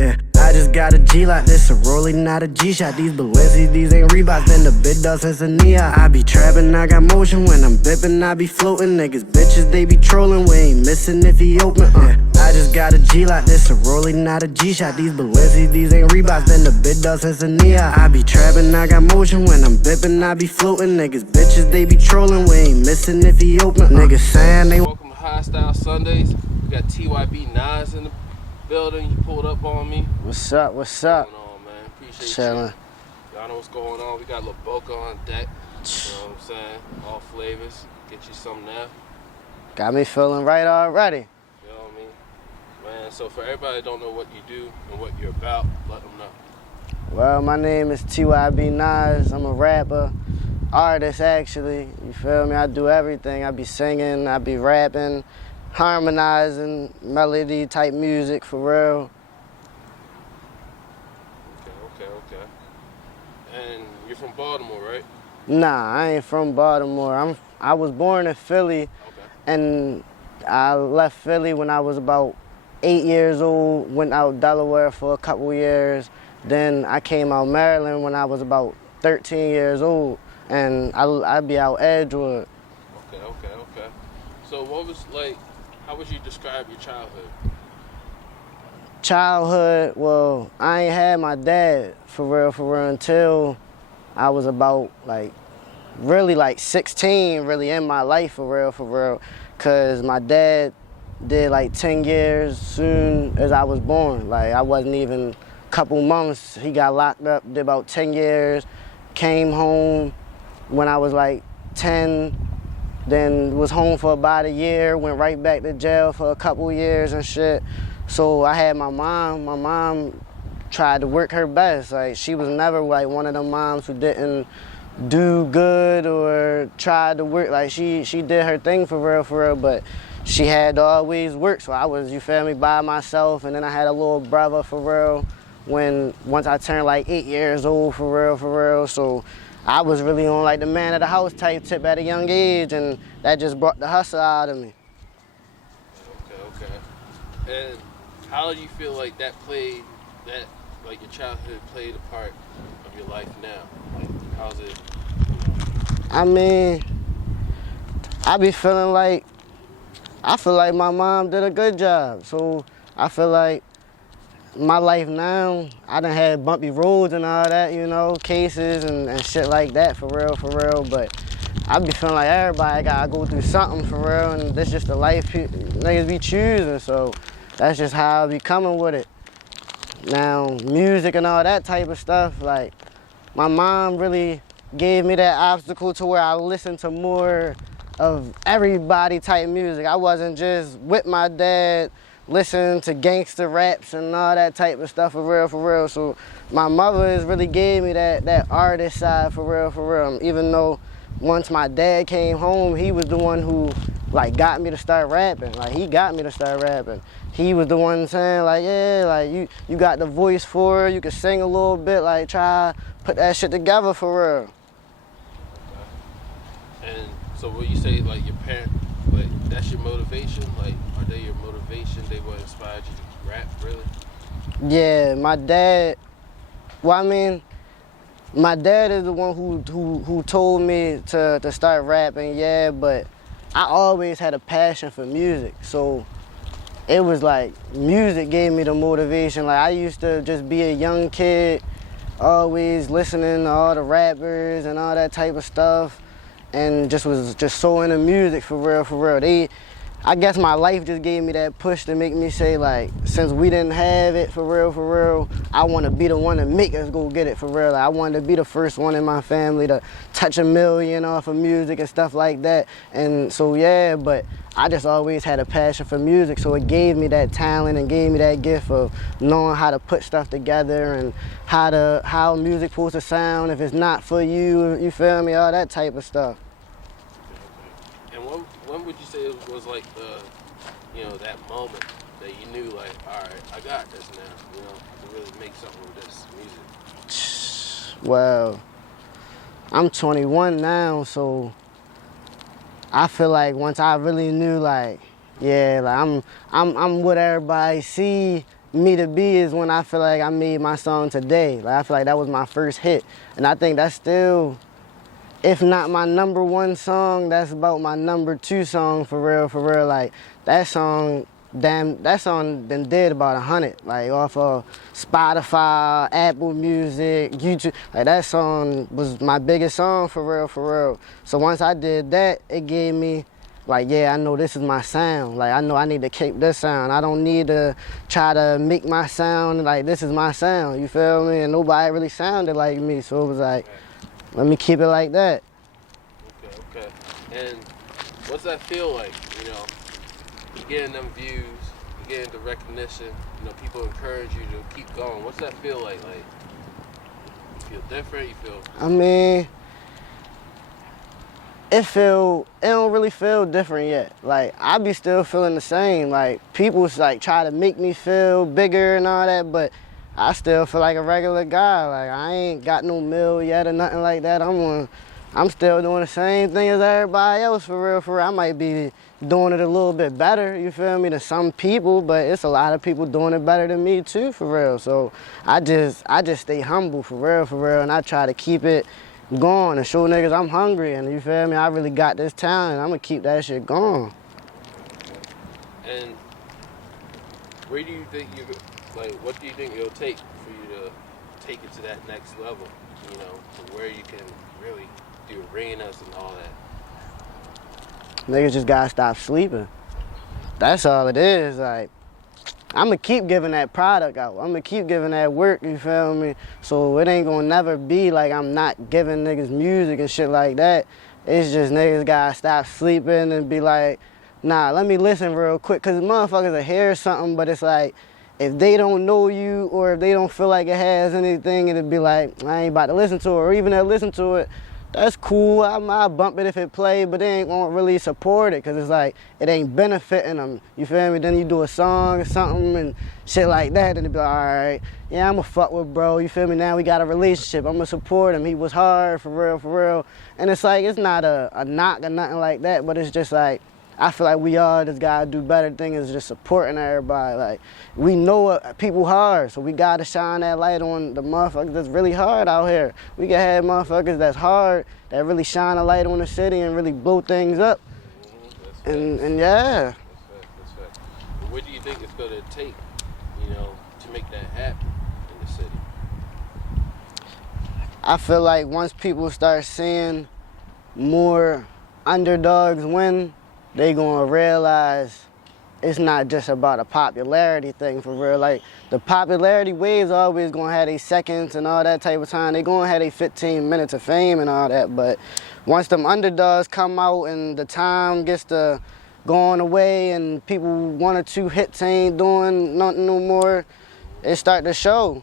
Yeah, I just got a G like this, a rolling, not a G-shot. These Balenci's, these ain't Reeboks, been the bit dog since a Nia. I be trapping, I got motion when I'm bipping, I be floating. Niggas, bitches, they be trolling, we ain't missing if he open. I just got a G like this, a rolling, not a G-shot. These Balenci's, these ain't Reeboks, been the bit dog since a Nia. I be trapping, I got motion when I'm bipping, I be floating. Niggas, bitches, they be trolling, we ain't missing if he open. Niggas saying they. Welcome to High Style Sundays. We got TYB Naz in the building. You pulled up on me. What's up? What's up? What's going on, man? Appreciate Chilling. you. Y'all know what's going on. We got La Boca on deck. You know what I'm saying? All flavors. Get you some now. Got me feeling right already. You know what I mean? Man, so for everybody that don't know what you do and what you're about, let them know. Well, my name is TYB Naz. I'm a rapper, artist actually. You feel me? I do everything. I be singing, I be rapping, harmonizing, melody type music for real. Okay. And you're from Baltimore, right? Nah, I ain't from Baltimore. I was born in Philly, and I left Philly when I was about 8 years old, went out Delaware for a couple years. Then I came out Maryland when I was about 13 years old, and I be out Edgewood. Okay. So what was like, how would you describe your childhood? Childhood, well, I ain't had my dad for real until I was about really 16 really in my life for real, cause my dad did like 10 years soon as I was born. Like I wasn't even a couple months, he got locked up, did about 10 years, came home when I was like 10, then was home for about a year, went right back to jail for a couple years and shit. So I had my mom tried to work her best. Like she was never like one of them moms who didn't do good or tried to work. Like she did her thing for real, but she had to always work. So I was, you feel me, by myself. And then I had a little brother for real once I turned like 8 years old for real. So I was really on like the man of the house type tip at a young age, and that just brought the hustle out of me. Okay. And how do you feel like your childhood played a part of your life now? Like, how's it? I mean, I feel like my mom did a good job. So I feel like my life now, I done had bumpy roads and all that, you know, cases and shit like that for real. But I be feeling like everybody gotta go through something for real, and this just the life niggas be choosing. So that's just how I be coming with it. Now, music and all that type of stuff, like my mom really gave me that obstacle to where I listened to more of everybody type music. I wasn't just with my dad listening to gangster raps and all that type of stuff for real. So my mother has really gave me that artist side for real. Even though once my dad came home, he was the one who like got me to start rapping. Like he got me to start rapping. He was the one saying like, yeah, like you got the voice for it, you can sing a little bit, like try put that shit together for real. And so what you say, like your parent, like that's your motivation? Like are they your motivation? They what inspired you to rap, really? Yeah, my dad, well I mean, my dad is the one who told me to start rapping, yeah, but I always had a passion for music. So it was like music gave me the motivation. Like I used to just be a young kid, always listening to all the rappers and all that type of stuff, and was just so into music for real. I guess my life just gave me that push to make me say like, since we didn't have it for real, I want to be the one to make us go get it for real. Like, I wanted to be the first one in my family to touch $1 million off of music and stuff like that. And so yeah, but I just always had a passion for music, so it gave me that talent and gave me that gift of knowing how to put stuff together and how music supposed to sound if it's not for you, you feel me, all that type of stuff. And when would you say it was like that moment that you knew like, all right, I got this now, to really make something with this music? Well, I'm 21 now, so I feel like once I really knew like, yeah, like I'm what everybody see me to be is when I feel like I made my song today. Like I feel like that was my first hit. And I think that's still, if not my #1 song, that's about my #2 song for real. Like that song, damn, that song then did about 100, like off of Spotify, Apple Music, YouTube. Like that song was my biggest song for real. So once I did that, it gave me, like, yeah, I know this is my sound. Like I know I need to keep this sound. I don't need to try to make my sound like this is my sound. You feel me? And nobody really sounded like me, so it was like, let me keep it like that. Okay. And what's that feel like? You know, you getting them views, you getting the recognition. You know, people encourage you to keep going. What's that feel like? Like, you feel different? You feel? I mean, it don't really feel different yet. Like I be still feeling the same. Like people's like try to make me feel bigger and all that, but I still feel like a regular guy. Like I ain't got no mill yet or nothing like that. I'm still doing the same thing as everybody else for real. I might be doing it a little bit better, you feel me, than some people, but it's a lot of people doing it better than me too, for real. So I just stay humble for real, and I try to keep it going and show niggas I'm hungry, and you feel me, I really got this talent. I'm gonna keep that shit going. And where do you think what do you think it'll take for you to take it to that next level? You know, to where you can really do arenas and all that. Niggas just gotta stop sleeping. That's all it is. Like, I'ma keep giving that product out. I'ma keep giving that work, you feel me? So it ain't gonna never be like I'm not giving niggas music and shit like that. It's just niggas gotta stop sleeping and be like, nah, let me listen real quick. Cause motherfuckers will hear something, but it's like, if they don't know you or if they don't feel like it has anything, it'd be like, I ain't about to listen to it. Or even if I listen to it, that's cool, I'll bump it if it play, but they ain't gonna really support it, cause it's like, it ain't benefiting them, you feel me? Then you do a song or something and shit like that, and they be like, all right, yeah, I'ma fuck with bro, you feel me? Now we got a relationship, I'ma support him, he was hard, for real. And it's like, it's not a knock or nothing like that, but it's just like, I feel like we all just gotta do better. The thing is just supporting everybody. Like, we know what people hard, so we gotta shine that light on the motherfuckers that's really hard out here. We can have motherfuckers that's hard, that really shine a light on the city and really blow things up. And yeah. That's fact. But what do you think it's gonna take, you know, to make that happen in the city? I feel like once people start seeing more underdogs win, they gonna realize it's not just about a popularity thing for real. Like, the popularity waves always gonna have their seconds and all that type of time. They gonna have their 15 minutes of fame and all that, but once them underdogs come out and the time gets to going away and people 1 or 2 hits ain't doing nothing no more, it start to show.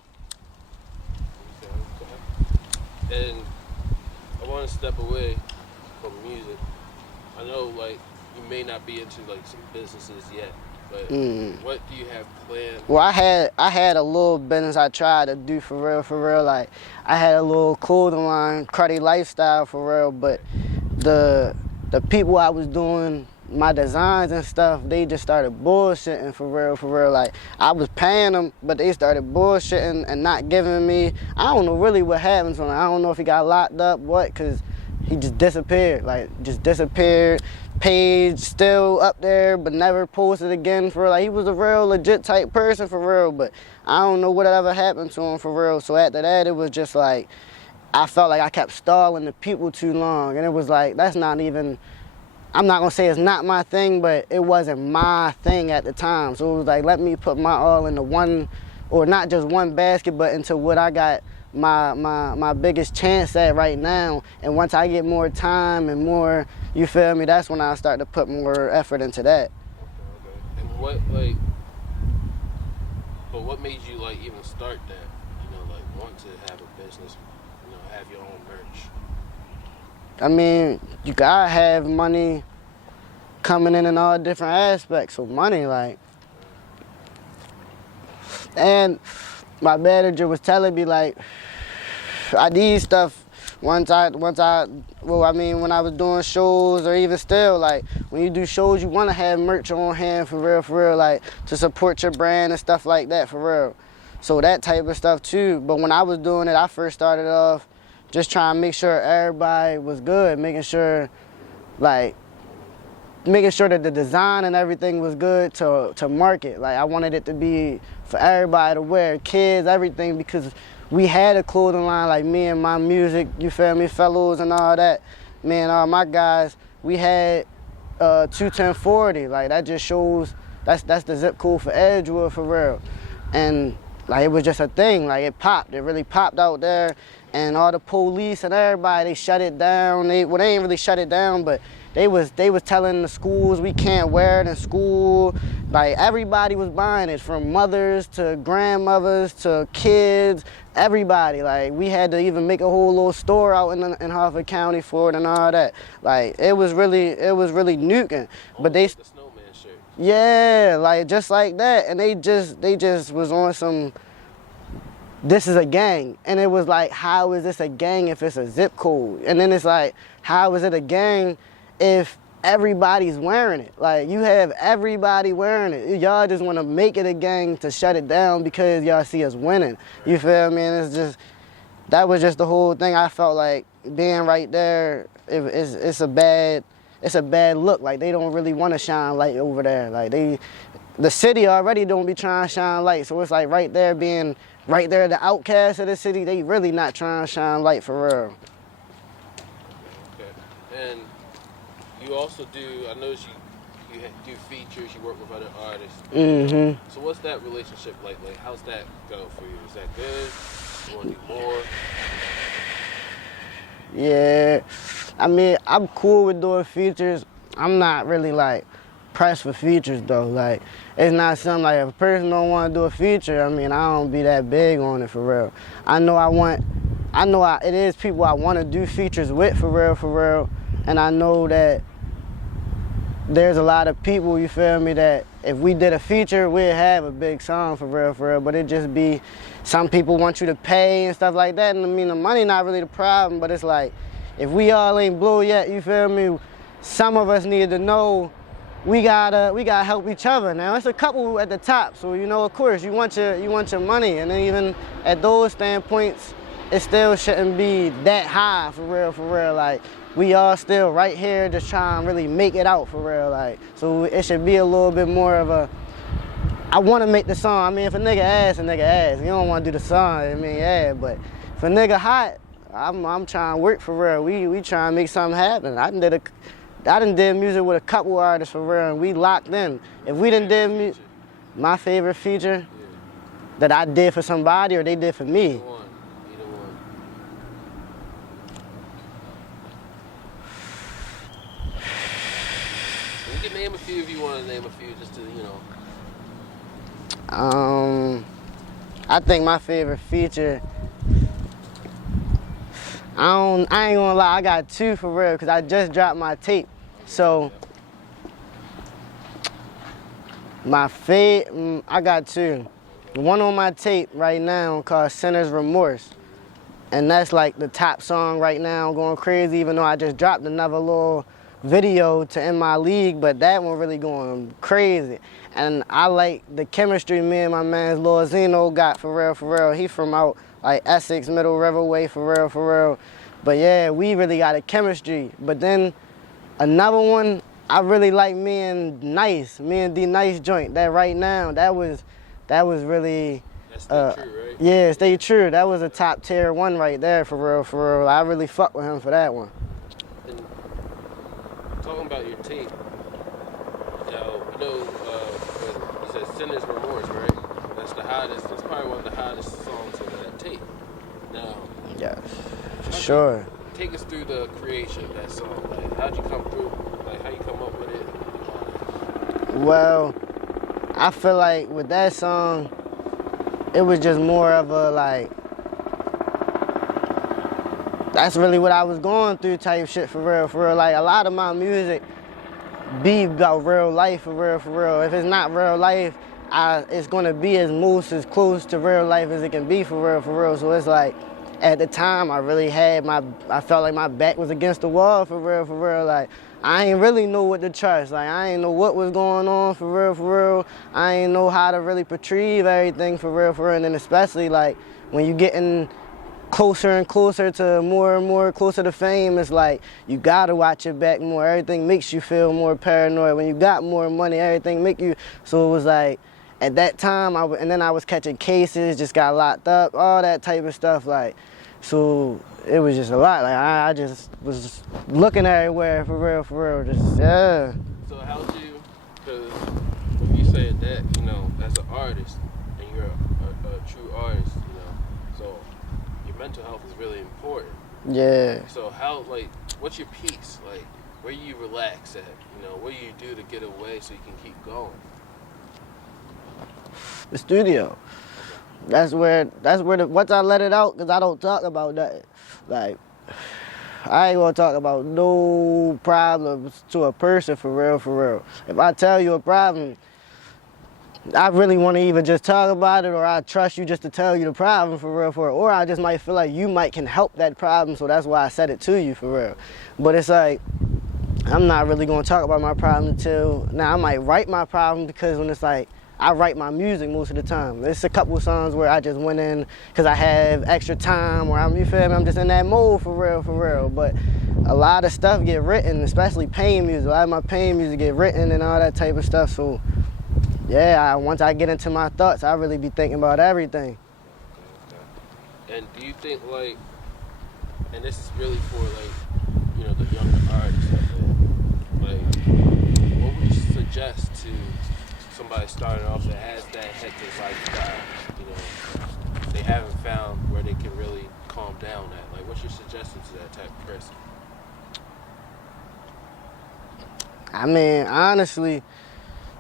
Okay. And I wanna step away from music. I know, like, you may not be into like some businesses yet, but what do you have planned? Well, I had a little business I tried to do for real. Like, I had a little clothing line, Cruddy Lifestyle for real, but the people I was doing my designs and stuff, they just started bullshitting for real. Like, I was paying them, but they started bullshitting and not giving me, I don't know really what happened to him. I don't know if he got locked up, what, cause he just disappeared, Page still up there, but never posted again for real. Like, he was a real legit type person for real, but I don't know whatever happened to him for real. So after that, it was just like, I felt like I kept stalling the people too long, and it was like, that's not even, I'm not gonna say it's not my thing, but it wasn't my thing at the time. So it was like, let me put my all into one, or not just one basket, but into what I got my biggest chance at right now. And once I get more time and more, you feel me, that's when I start to put more effort into that. Okay. And what made you like even start that? You know, like want to have a business, you know, have your own merch? I mean, you gotta have money coming in all different aspects. So money, like, and my manager was telling me, like, I need stuff Once I, well, I mean, when I was doing shows or even still, like, when you do shows, you want to have merch on hand for real, like, to support your brand and stuff like that, for real. So that type of stuff too. But when I was doing it, I first started off just trying to make sure everybody was good, making sure that the design and everything was good to market. Like, I wanted it to be for everybody to wear, kids, everything, because we had a clothing line, like me and my music, you feel me, fellows and all that. Me and all my guys, we had 21040. Like, that just shows, that's the zip code for Edgewood, for real. And like, it was just a thing, like, it really popped out there. And all the police and everybody, they shut it down. They ain't really shut it down, but they was telling the schools we can't wear it in school. Like, everybody was buying it, from mothers to grandmothers to kids, everybody. Like, we had to even make a whole little store out in Harford County for it and all that. Like, it was really nuking. But they, the snowman shirt. Yeah, like, just like that. And they just was on some, this is a gang. And it was like, how is this a gang if it's a zip code? And then it's like, how is it a gang if everybody's wearing it? Like, you have everybody wearing it. Y'all just want to make it a gang to shut it down because y'all see us winning. You feel me? And it's just, that was just the whole thing. I felt like being right there, it's a bad look. Like, they don't really want to shine light over there. Like, the city already don't be trying to shine light. So it's like right there, being right there, the outcast of the city, they really not trying to shine light for real. Okay. And you also do, I noticed you do features, you work with other artists. Mm-hmm. So what's that relationship like? Like, how's that go for you? Is that good? You want to do more? Yeah, I mean, I'm cool with doing features. I'm not really, like, pressed for features, though. Like, it's not something, like, if a person don't want to do a feature, I mean, I don't be that big on it, for real. It is people I want to do features with, for real. And I know that there's a lot of people, you feel me, that if we did a feature, we'd have a big song, for real. But it just be, some people want you to pay and stuff like that. And I mean, the money not really the problem, but it's like, if we all ain't blue yet, you feel me, some of us need to know we gotta help each other. Now, it's a couple at the top, so, you know, of course, you want your money. And then even at those standpoints, it still shouldn't be that high, for real. Like, we all still right here just trying to really make it out, for real. Like, so it should be a little bit more of a, I want to make the song. I mean, if a nigga ass, a nigga ass. You don't want to do the song, I mean, yeah. But if a nigga hot, I'm trying to work, for real. We trying to make something happen. I done did music with a couple artists, for real, and we locked in. If we done did music, my favorite feature that I did for somebody or they did for me. You can name a few if you want to name a few, just to, you know. I think my favorite feature, I ain't gonna lie, I got two, for real, because I just dropped my tape. So, I got two. One on my tape right now called Sinner's Remorse. And that's like the top song right now, going crazy, even though I just dropped another little video to In My League, but that one really going crazy. And I like the chemistry me and my man Lil Zeno got, for real. He from out like Essex, Middle River way, for real. But yeah, we really got a chemistry. But then another one, I really like me and D Nice joint. That right now, that was really, that's Stay True, right? Yeah, Stay True. That was a top tier one right there, for real. I really fuck with him for that one. And talking about your tape, you said Sinner's Remorse, right? That's the hottest, that's probably one of the hottest songs on that tape. Now, yes, for sure. Take us through the creation of that song. Like, how'd you come through? Like, how you come up with it? Well, I feel like with that song, it was just more of a, like, that's really what I was going through type shit, for real. Like, a lot of my music be about real life, for real. If it's not real life, it's gonna be as close to real life as it can be, for real. So it's like, at the time, I felt like my back was against the wall, for real. Like, I ain't really know what to trust. Like, I ain't know what was going on, for real. I ain't know how to really retrieve everything, for real. And then especially, like, when you getting closer and closer to more and more closer to fame, it's like, you gotta watch your back more. Everything makes you feel more paranoid. When you got more money, everything make you, so it was like, at that time, and then I was catching cases, just got locked up, all that type of stuff, like, so it was just a lot. Like, I just was looking everywhere, for real, just, yeah. So how'd you, because when you said that, you know, as an artist, and you're a true artist, you know, so your mental health is really important. Yeah. So how, like, what's your peace? Like, where you relax at? You know, what do you do to get away so you can keep going? The studio. That's where once I let it out, because I don't talk about that. Like, I ain't gonna talk about no problems to a person, for real. If I tell you a problem, I really want to even just talk about it, or I trust you just to tell you the problem, for real. Or I just might feel like you can help that problem, so that's why I said it to you, for real. But it's like, I'm not really gonna talk about my problem until, now I might write my problem, because when it's like, I write my music most of the time. There's a couple of songs where I just went in because I have extra time, or you feel me, I'm just in that mode, for real. But a lot of stuff get written, especially pain music. A lot of my pain music get written and all that type of stuff. So yeah, once I get into my thoughts, I really be thinking about everything. Okay. And do you think, like, and this is really for, like, you know, the younger artists out there, like, what would you suggest to somebody starting off that has that hectic lifestyle, you know, they haven't found where they can really calm down at? Like, what's your suggestion to that type of person? I mean, honestly,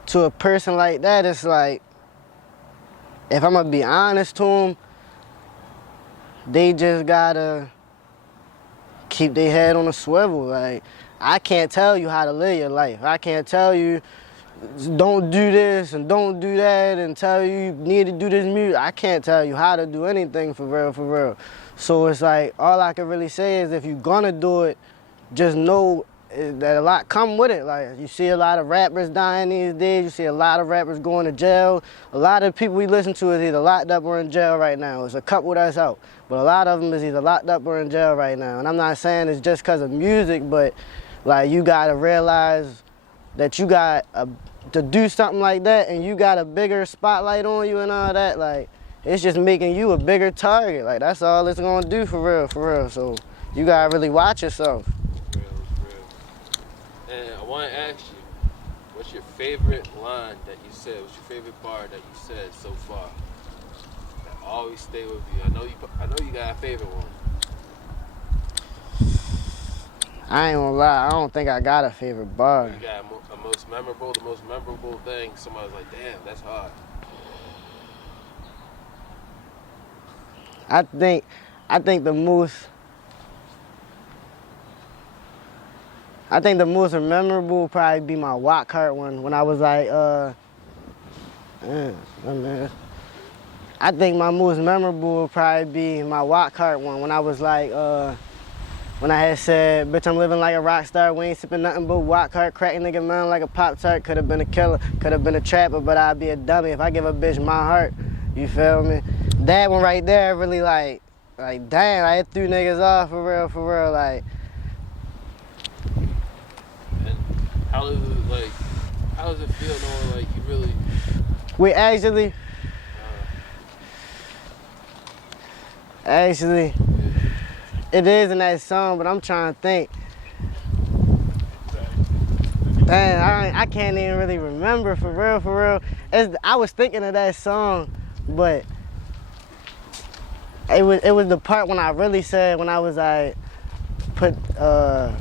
to a person like that, it's like, if I'm gonna be honest to them, they just gotta keep their head on a swivel. Like, I can't tell you how to live your life. I can't tell you, don't do this and don't do that, and tell you need to do this music. I can't tell you how to do anything, for real. So it's like, all I can really say is, if you're gonna do it, just know that a lot come with it. Like, you see a lot of rappers dying these days. You see a lot of rappers going to jail. A lot of people we listen to is either locked up or in jail right now. There's a couple that's out, but a lot of them is either locked up or in jail right now. And I'm not saying it's just because of music, but like, you gotta realize that you got to do something like that, and you got a bigger spotlight on you and all that. Like, it's just making you a bigger target. Like, that's all it's gonna do, for real. So you gotta really watch yourself. Real. And I want to ask you, what's your favorite line that you said? What's your favorite bar that you said so far that always stay with you? I know you got a favorite one. I ain't gonna lie, I don't think I got a favorite bar. You got the most memorable thing. Somebody's like, damn, that's hard. I think the most memorable would probably be my walk cart one, when I was like, I think my most memorable would probably be my walk cart one, when I was like, when I had said, bitch, I'm living like a rock star, we ain't sipping nothing but walk cart, cracking nigga man like a Pop-Tart, could have been a killer, could have been a trapper, but I'd be a dummy if I give a bitch my heart, you feel me? That one right there really like damn, I threw niggas off, for real, like. And how does it feel knowing, like, you really... We actually, it is in that song, but I'm trying to think. Damn, I can't even really remember, for real. I was thinking of that song, but it was the part when I really said, when I was like, cause I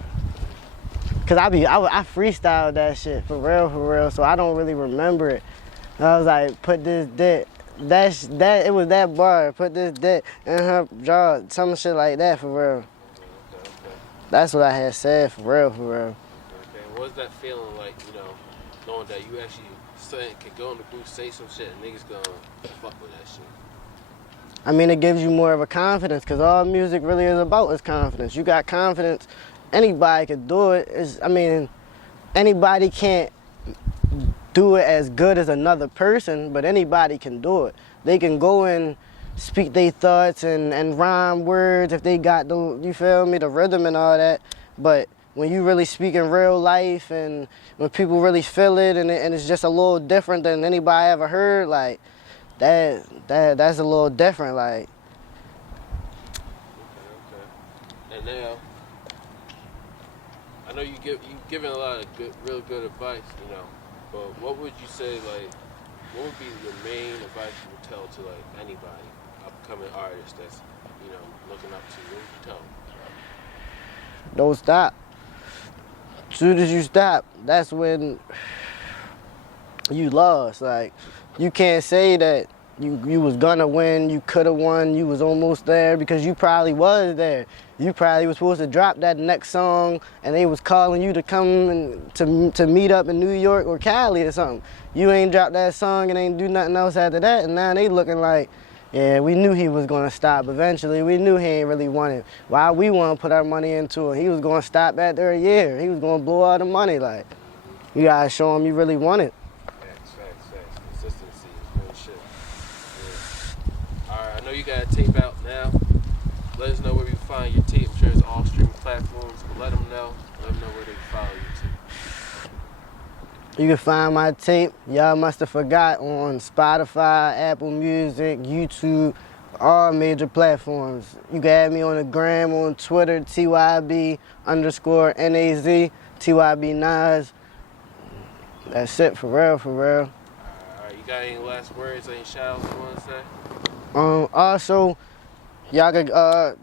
freestyled that shit, for real, so I don't really remember it. I was like, put this dick, it was that bar, put this dick in her jaw, some shit like that, for real. Okay. That's what I had said, for real. Okay, what's that feeling like, you know, knowing that you actually can go in the booth, say some shit, and niggas gonna fuck with that shit? I mean, it gives you more of a confidence, because all music really is about is confidence. You got confidence, anybody could do it. I mean, anybody can't do it as good as another person, but anybody can do it. They can go and speak their thoughts and rhyme words if they got the, you feel me, the rhythm and all that. But when you really speak in real life and when people really feel it and it's just a little different than anybody ever heard, like, that's a little different, like. Okay. And now, I know you giving a lot of real good advice, you know. But what would you say, like, what would be your main advice you would tell to like anybody, upcoming artist that's, you know, looking up to you? What would you tell them? Don't stop. As soon as you stop, that's when you lost. Like, you can't say that you was gonna win, you could have won, you was almost there, because you probably was there. You probably was supposed to drop that next song and they was calling you to come and to meet up in New York or Cali or something. You ain't dropped that song and ain't do nothing else after that, and now they looking like, yeah, we knew he was gonna stop eventually. We knew he ain't really wanted. Why we wanna put our money into it? He was gonna stop after a year. He was gonna blow all the money. Like, you gotta show him you really want it. Facts. Consistency is real shit. Yeah. Alright, I know you got a tape out now. Let us know where we can find your tape. I'm sure it's all streaming platforms, but let them know where they can follow you too. You can find my tape, Y'all Must Have Forgot, on Spotify, Apple Music, YouTube, all major platforms. You can add me on the gram, on Twitter, TYB_NAZ, TYB Naz. That's it, for real. Alright, you got any last words, any shout outs you want to say? Also, y'all can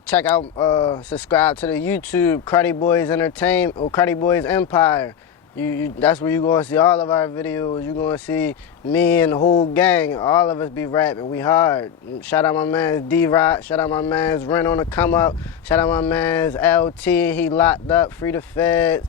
check out, subscribe to the YouTube, Cruddy Boys Entertainment, or Cruddy Boys Empire. That's where you're going to see all of our videos. You're going to see me and the whole gang. All of us be rapping. We hard. Shout out my man D-Rock. Shout out my man Ren on the come up. Shout out my man LT. He locked up. Free the feds.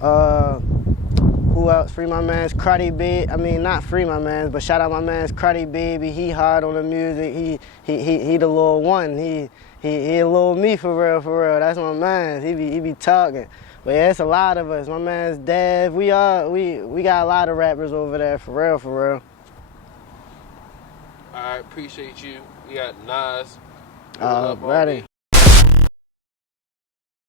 Who else? Free my man's Cruddy Baby. I mean, not free my man's, but shout out my man's Cruddy Baby. He hard on the music. He the little one. He a little me for real. That's my man's. He be talking. But yeah, it's a lot of us. My man's Dev. We got a lot of rappers over there, for real. Alright, appreciate you. We got Nas. Ready.